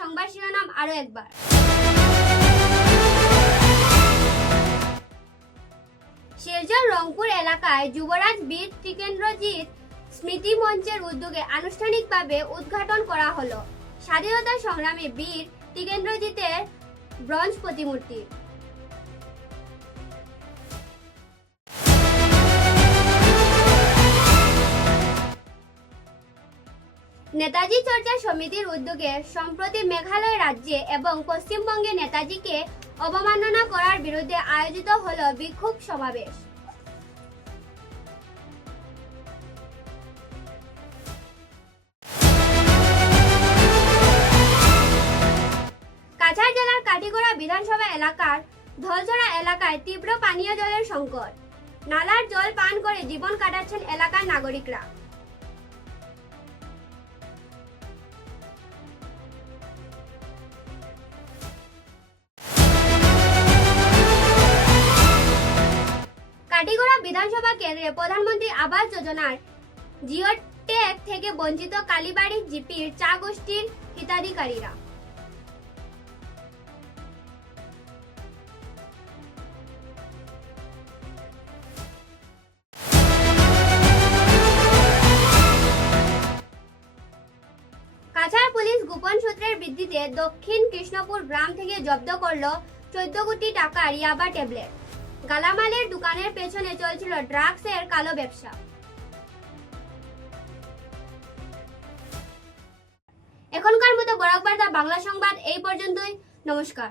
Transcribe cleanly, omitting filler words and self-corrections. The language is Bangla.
সংবাদ শিরোনাম আরো একবার। শিলচর রংপুর এলাকায় যুবরাজ বীর টিকেন্দ্রজিৎ স্মৃতি মঞ্চের উদ্যোগে আনুষ্ঠানিকভাবে উদ্ঘাটন করা হলো স্বাধীনতা সংগ্রামী বীর টিকেন্দ্রজিতের ব্রোঞ্জ প্রতিমূর্তি। নেতাজি চর্চা সমিতির উদ্যোগে সম্প্রতি মেঘালয় রাজ্যে এবং পশ্চিমবঙ্গে নেতাজিকে অবমাননা করার বিরুদ্ধে আয়োজিত হলো বিক্ষোভ সমাবেশ। কাছাড় জেলার কাটিগড়া বিধানসভা এলাকার ধলছড়া এলাকায় তীব্র পানীয় জলের সংকট। নালার জল পান করে জীবন কাটাচ্ছেন এলাকার নাগরিকরা। কাটিগড়া বিধানসভা কেন্দ্রে প্রধানমন্ত্রী আবাস যোজনার জিও ট্যাগ থেকে বঞ্চিত কালীবাড়ি জিপির চা গোষ্ঠীর হিতাধিকারীরা। কাছাড় পুলিশ গোপন সূত্রের ভিত্তিতে দক্ষিণ কৃষ্ণপুর গ্রাম থেকে জব্দ করল 14 কোটি টাকার ইয়াবা ট্যাবলেট। গালামালের দোকানের পেছনে চলছিল ড্রাগসের কালো ব্যবসা। এখনকার মতো বরাক বার্তা বাংলা সংবাদ এই পর্যন্তই। নমস্কার।